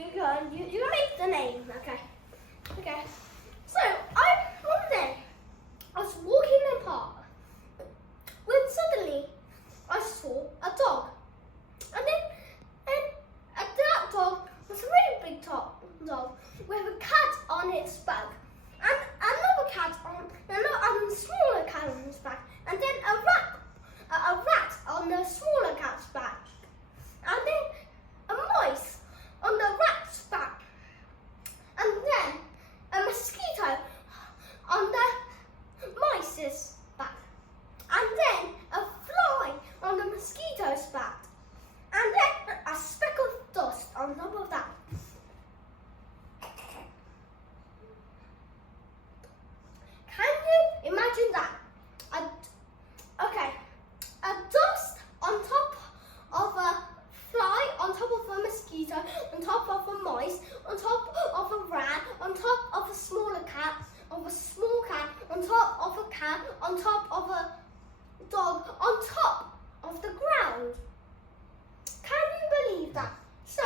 You make the name, okay? Okay. So one day I was walking in the park when suddenly I saw a dog, and that dog was a really big dog with a cat on its back, and another cat on a smaller cat on its back, and then a rat on the smaller cat's back, and then a mice on the rat's back, and then a mosquito on the mice's back, and then a fly on the mosquito's back, and then a speck of dust on top of that. Can you imagine that? A dust on top of a fly, on top of a mosquito, on top of a mice, on top of a rat, on top of a smaller cat, of a small cat, on top of a cat, on top of a dog, on top of the ground. Can you believe that? So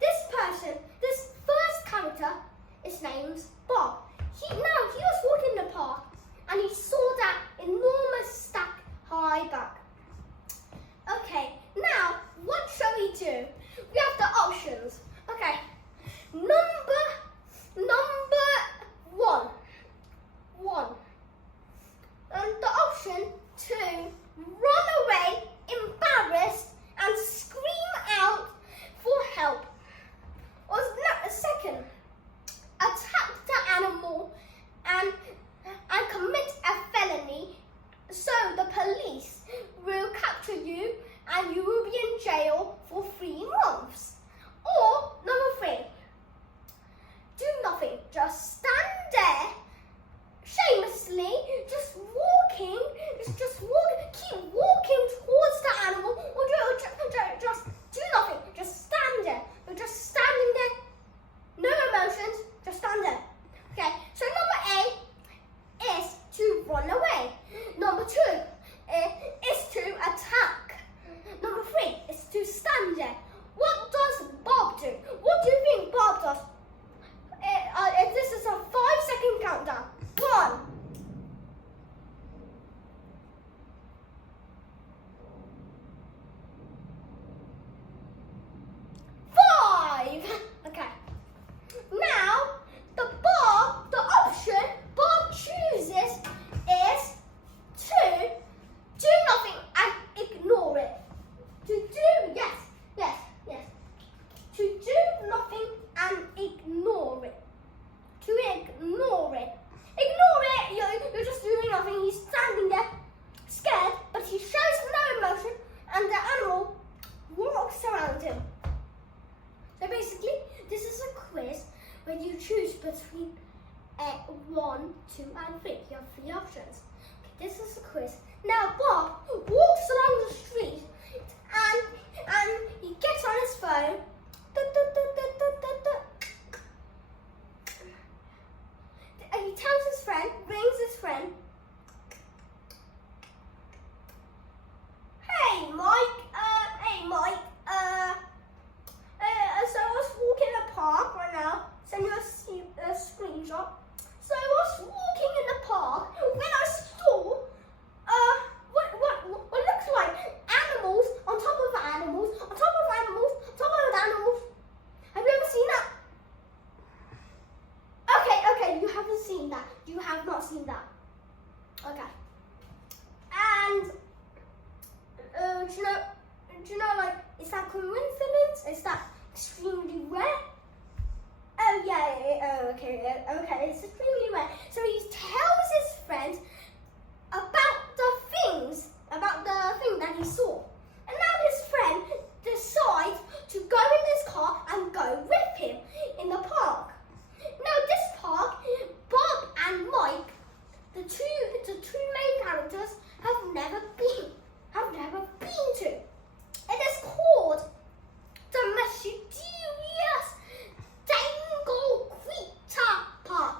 this first character is named Bob. He was walking in the park and he saw that enormous stack high back. Okay, now what shall we do? We have the options. Okay, number one. And the option to run away, embarrassed, and scream out for help. Or second, attack the animal and commit a felony, so the police will capture you and you will be in jail for 3 months. Or number 3, do nothing, just stand there shamelessly, just walking, keep walking towards the animal, or just do nothing, just stand there. You're just standing there, no emotions, just stand there. Okay, so number A is to run away. Number 2 is to attack. Number 3 is to stand there. What does Bob do? What do you think Bob does? This is a 5-second countdown. 1. 5. Okay. Now, the option Bob chooses is to do nothing and ignore it. Yes. To do nothing and ignore it. You're just doing nothing. He's standing there, scared, but he shows no emotion, and the animal walks around him. So basically, this is a quiz where you choose between 1, 2, and 3. You have 3 options. Okay, this is a quiz. Now Bob walks along the street and he gets on his phone. And he tells his friend, rings his friend. Hey Mike, so I was walking in the park right now. Send you a screenshot. So I was walking in the park when I saw what looks like animals on top of animals, on top of animals, on top of animals. Have you ever seen that? Okay, you haven't seen that. You have not seen that. Okay. And do you know, like, is that coincidence? Is that extremely rare? Oh yeah, okay, it's extremely rare. So he tells his friend about the thing that he saw. And now his friend decides to go in his car and go with him in the park. Now this park, Bob and Mike, the two main characters, have never been to. It is called the Mysterious Dangle Creature Park.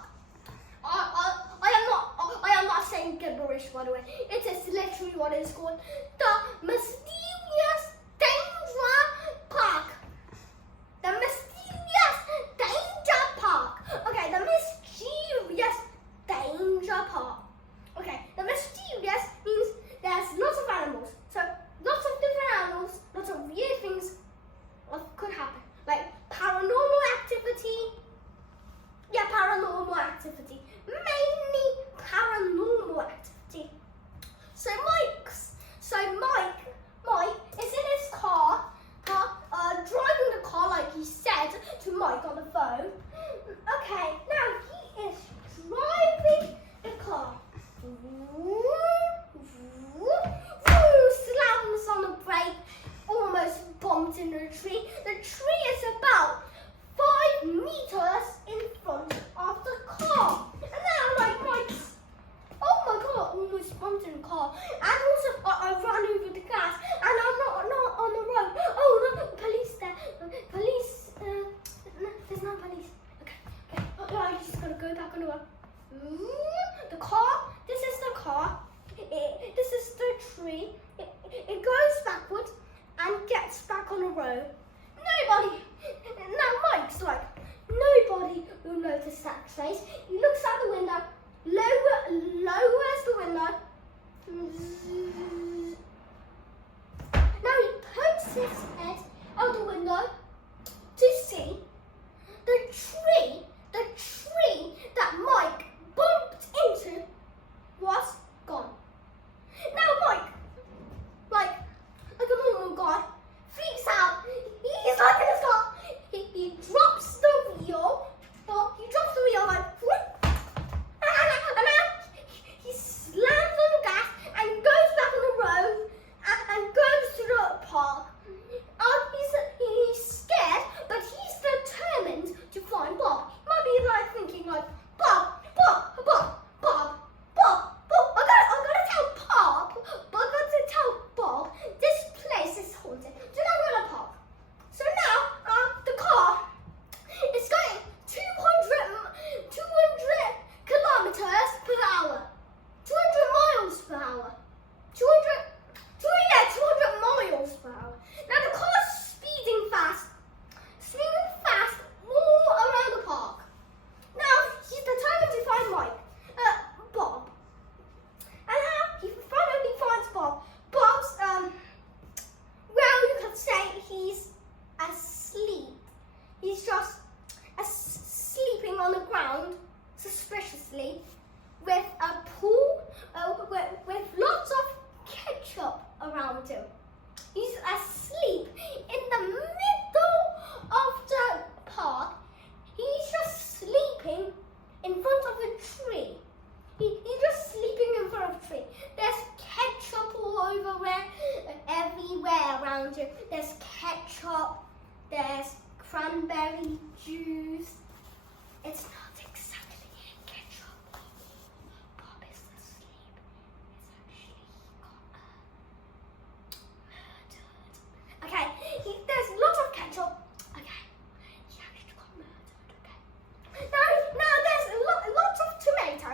I am not saying gibberish, by the way. It is literally what it is called. The Mysterious Danger Park. The Mysterious the park. Okay, the mysterious means there's lots of animals. So lots of different animals, lots of weird things could happen. Like paranormal activity. Yeah, paranormal activity. Mainly paranormal activity. So Mike is in his car, driving the car like he said to Mike on the phone. Okay, now he is driving the car. Slams on the brake, almost bumped into the tree. The tree is about 5 meters in front of the car. And now Mike's, oh my god, almost bumped in the car. And also I ran over the gas and I'm not on the road. Oh no, police there. Police, no, there's no police. Okay. Oh, I just gotta go back on the road. The car, this is the car. This is the tree. It goes backwards and gets back on the road. Nobody, now Mike's like, nobody will notice that trace. He looks out the window, lowers the window. Now he pokes his head out the window to see the tree that Mike bumped into was gone. Now Mike, like a normal guy, freaks out. He's like in his car. He drops the wheel. He drops the wheel like, whoop, and now he slams on the gas and goes back on the road and goes to the park. He's scared, but he's determined to find Bob. He might be like thinking like, Bob. I gotta tell Bob this place is haunted. So now we're in a park. So now the car is going 200 kilometers per hour. 200 miles per hour. 200 miles per hour. Now the car's speeding fast all around the park. Now he's determined to find Bob. And now he finally finds Bob. Bob's, well, you could say he's asleep. He's just sleeping on the ground, suspiciously, with a pool, with lots of ketchup around him. He's asleep in the middle of the park. He's just sleeping in front of a tree. He's just sleeping in front of a tree. There's ketchup all everywhere around him. There's ketchup. There's cranberry juice. It's not exactly ketchup. Bob is asleep. It's actually got murdered. Okay, there's lots of ketchup. Okay, he actually got murdered. Okay. Now there's lots of tomato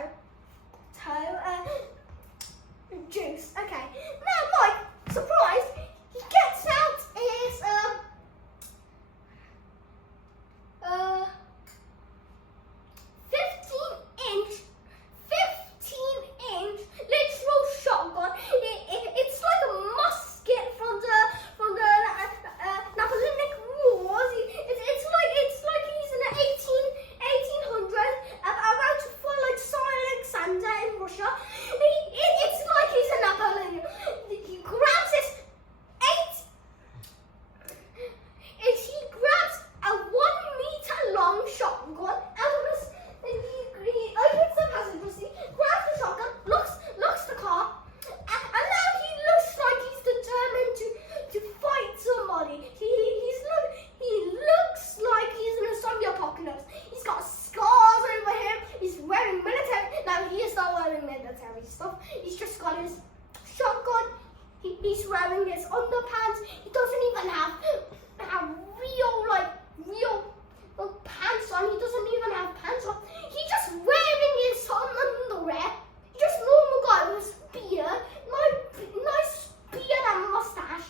juice. Okay. Now Mike, surprised, he gets out his 15-inch literal shotgun. It's like a musket from the Napoleonic Wars. It's like he's in the 1800s, about to fight like Tsar Alexander in Russia. It's like he's a Napoleon. He grabs a 1-meter long shotgun out of his. He opens the passenger seat, grabs the shotgun, locks the car, and now he looks like he's determined to fight somebody. He looks like he's in a zombie apocalypse. He's got scars over him. He's wearing military. Now he is not wearing military stuff. He's just got his shotgun. He's wearing his underpants. He doesn't even have real pants on. He doesn't even have pants on. He's just wearing his underwear. He's just a normal guy with a beard, nice beard and mustache.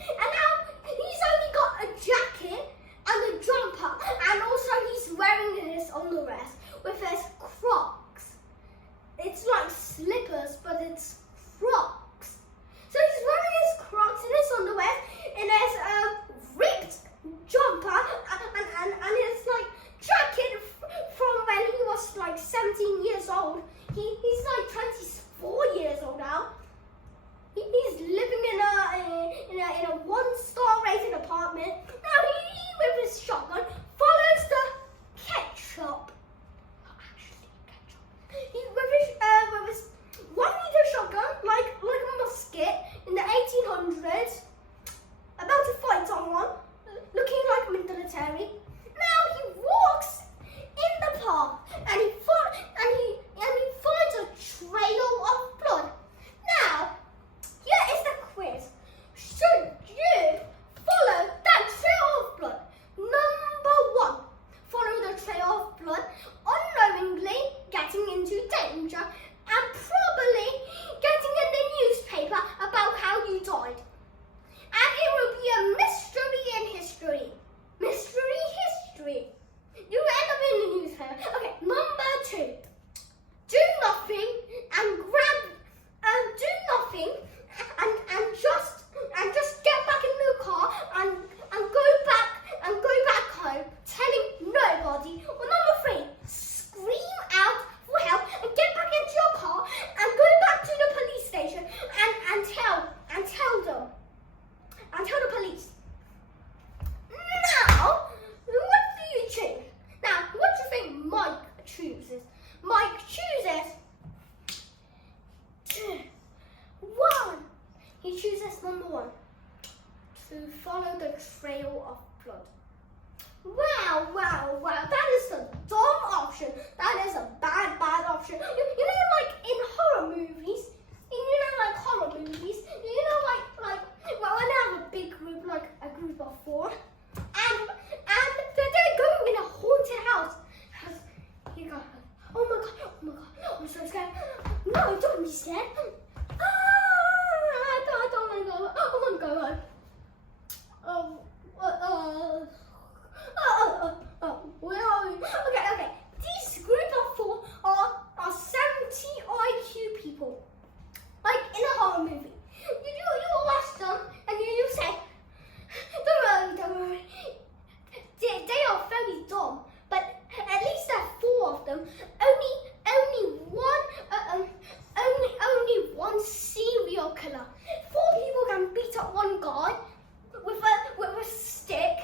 And now he's only got a jacket and a jumper, and also he's wearing his underwear with his Crocs. It's was in Crocs. So he's wearing his Crocs and his underwear in his ripped jumper and his like jacket from when he was like 17 years old. He's like 24 years old now. He's living in a one-star rated apartment. Now he with his shotgun follows the ketchup. Not actually ketchup. He with his 1-liter shotgun, like a musket in the 1800s, about to fight someone, looking like military. Now he walks in the park and he finds a trail of blood. Now, here is the quiz. Should you follow that trail of blood? Number 1, follow the trail of blood unknowingly getting into danger and probably getting in the newspaper about how you died. And it will be a mystery in history. Mystery history. You end up in the newspaper. Okay, number 2. Do nothing and do nothing and just get back in the car and go back home, telling nobody. Or number 3, scream out for help and get back into your car and go back to the police station and tell them. And tell the police. Now, what do you choose? Now, what do you think Mike chooses? Mike chooses 1. He chooses number 1, to follow the trail of blood. Wow, that is a dumb option. That is a bad option. You know, like in horror movies, well, when they have a big group, like a group of 4, and they're going in a haunted house. You go, oh my god, I'm so scared. No, don't be scared. I don't want to go. I want to go home. Where are we? Okay. These group of 4 are 70 IQ people. Like in a horror movie. You watch them and you say, don't worry. They are very dumb, but at least there are 4 of them. Only one serial killer. 4 people can beat up one guy with a stick,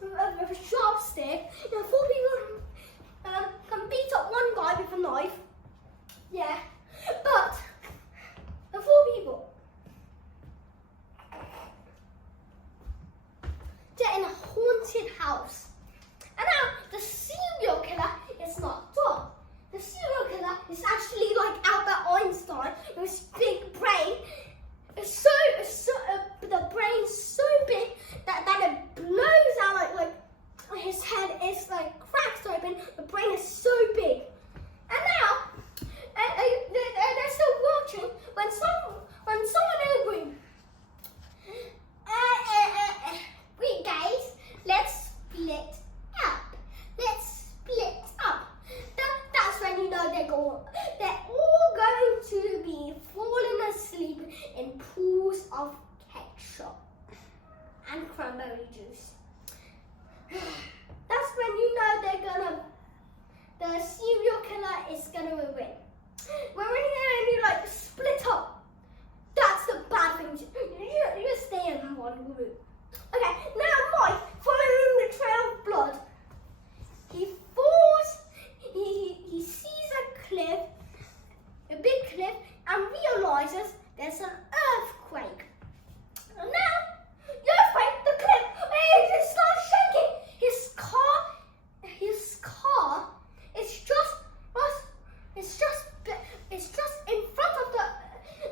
with a sharp stick. 4 people can beat up one guy with a knife. Yeah, but the 4 people, they're in a haunted house. And now the serial killer is not dumb. The serial killer is actually like Albert Einstein with his big brain. The brain's so big that it blows out like his head is like cracks open. The brain is so big. And now they're still watching when someone in the room. Wait guys, let's split up. That's when you know they're all going to be falling asleep in pools of ketchup and cranberry juice. That's when you know the serial killer is gonna win. When you like split up, that's the bad thing. You stay in one group. Okay, now Mike, following the trail of blood, he sees a cliff, a big cliff, and realizes there's an earthquake. And now, the earthquake, the cliff, it starts shaking. His car is just in front of the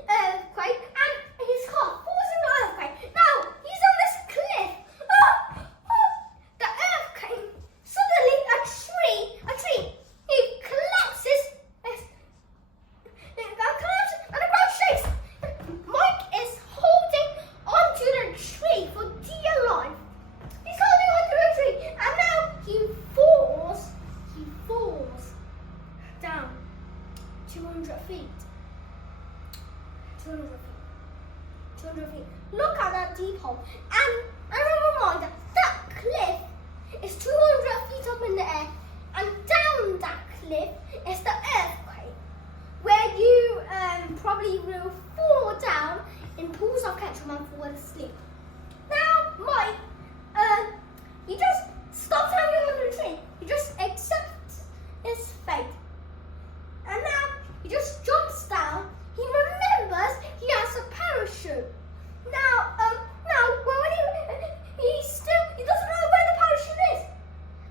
earthquake, and his car falls in the earthquake. Now he's on this cliff. The earthquake. Suddenly, a tree. It collapses. It collapses, and the ground shakes. Mike is holding onto the tree for dear life. He's holding onto the tree, and now he falls down 200 feet. 200 feet. 200 feet. Look at that deep hole. And a reminder, that cliff is 200 feet up in the air. And down that cliff is the earthquake, where you probably will fall down in pools of ketchup and fall asleep. Now, Mike, you just stop hanging on the tree. You just accept his fate. And now he just jumps down. He remembers he has a parachute. Now, when he doesn't know where the parachute is.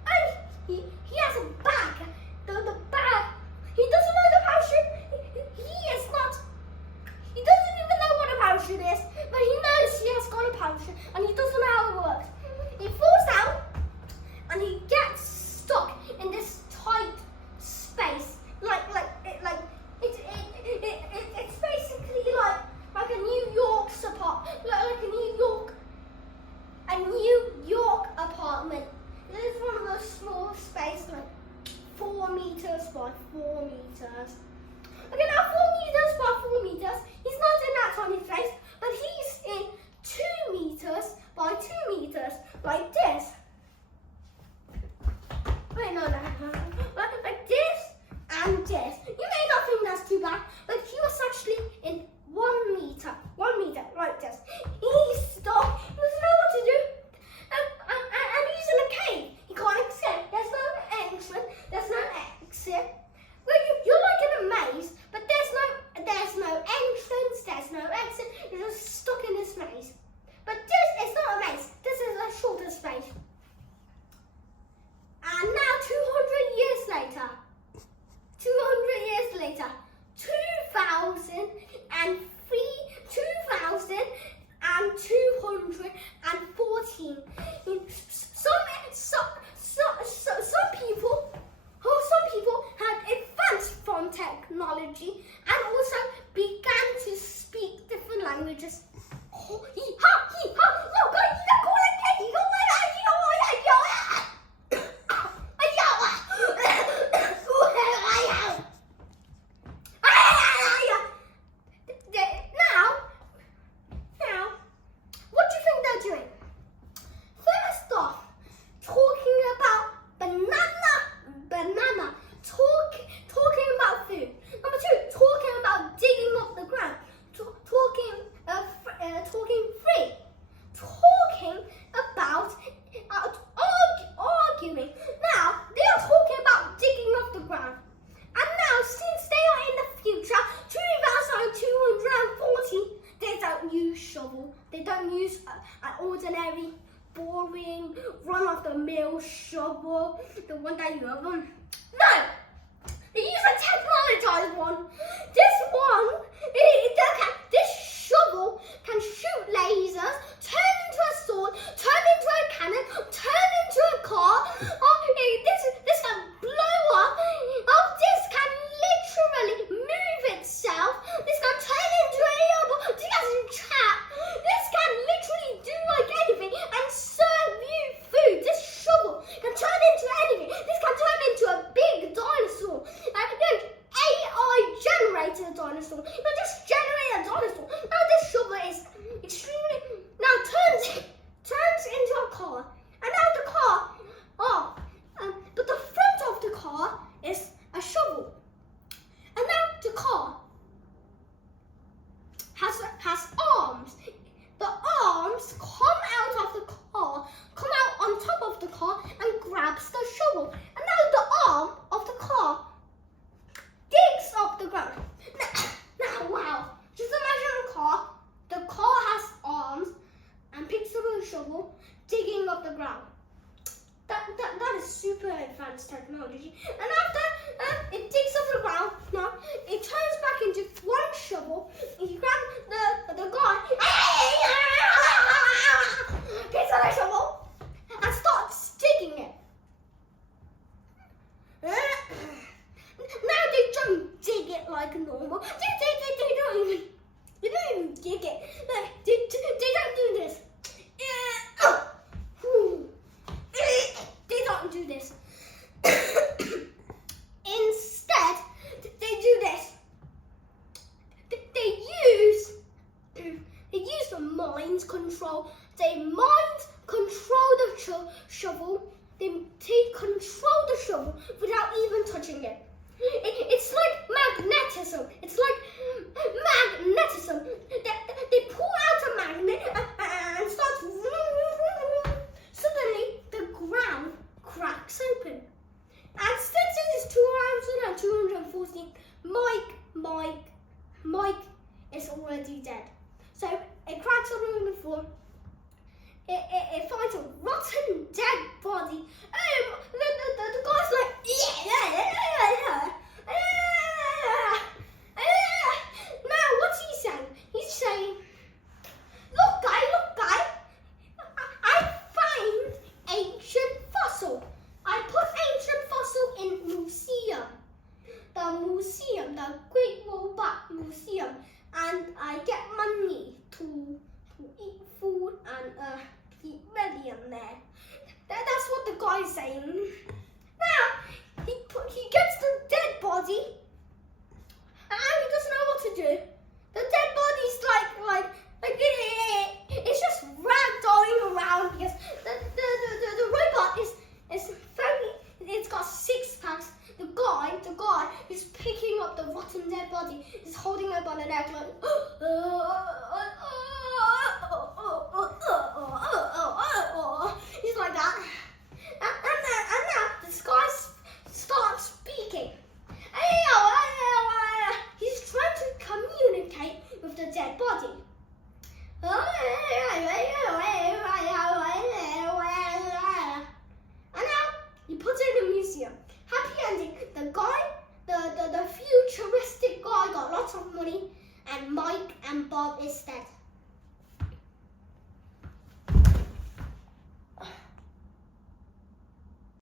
And he has a bag. The bag. He doesn't know the parachute. He doesn't even know what a parachute is, but he knows he has got a parachute, and he doesn't know how it works. He falls down, and he gets stuck in this tight space, it's basically like a New York apartment. This is one of those small spaces, like 4 meters by 4 meters. Okay, now 4 meters by 4 meters. He's not in that tiny space, but he's in 2 meters by 2 meters, like this. Wait, no. Like this and this. You may not think that's too bad, but he was actually in 1 meter, like this. He's stuck. He doesn't know what to do. And he's in a cave. He can't exit. There's no entrance. There's no exit. Well, you're like in a maze, but there's no entrance. There's no exit. You're just stuck in this maze. But this is not a maze. This is a shorter space. And now 200 years later, 2214. Some people had advanced from technology and also began to speak different languages. They don't use an ordinary, boring, run-of-the-mill shovel, the one that you have on. No! They use a technologized one. This shovel can shoot lasers, turn into a sword, turn into a cannon, turn into a car. This can blow up. This can literally move itself. This can turn into a robot. This can chat. This can literally do like anything and serve you food. This shovel can turn into anything. This can turn into a big dinosaur. AI generated dinosaur. Just generate a dinosaur. Now this shovel is extremely turns into a car. And now the car, but the front of the car is a shovel. And now the car has arms. The arms come out of the car, come out on top of the car and grabs the shovel. And now the arm of the car digs up the ground. Now control. They mind control the shovel. They take control the shovel without even touching it. It's like magnetism. It's like magnetism. They pull out a magnet and starts. Suddenly, the ground cracks open. And since it is 214, Mike is already dead. So it cracks open the floor. It finds a rotten dead body. The guy's like, now what's he saying? He's saying, look guy, I find ancient fossil. I put ancient fossil in museum. The Great Robot Museum, and I get money to eat food and keep ready in there. That's what the guy's saying. Now he gets the dead body, and he doesn't know what to do. The dead body's like it's just ragdolling around because the robot is very. It's got 6 packs. The guy is picking up the rotten dead body. He's holding it by the neck like. He's like that. And now this guy starts speaking. He's trying to communicate with the dead body. And now he puts it in a museum. Happy ending. The guy, the futuristic guy got lots of money, and Mike and Bob is dead.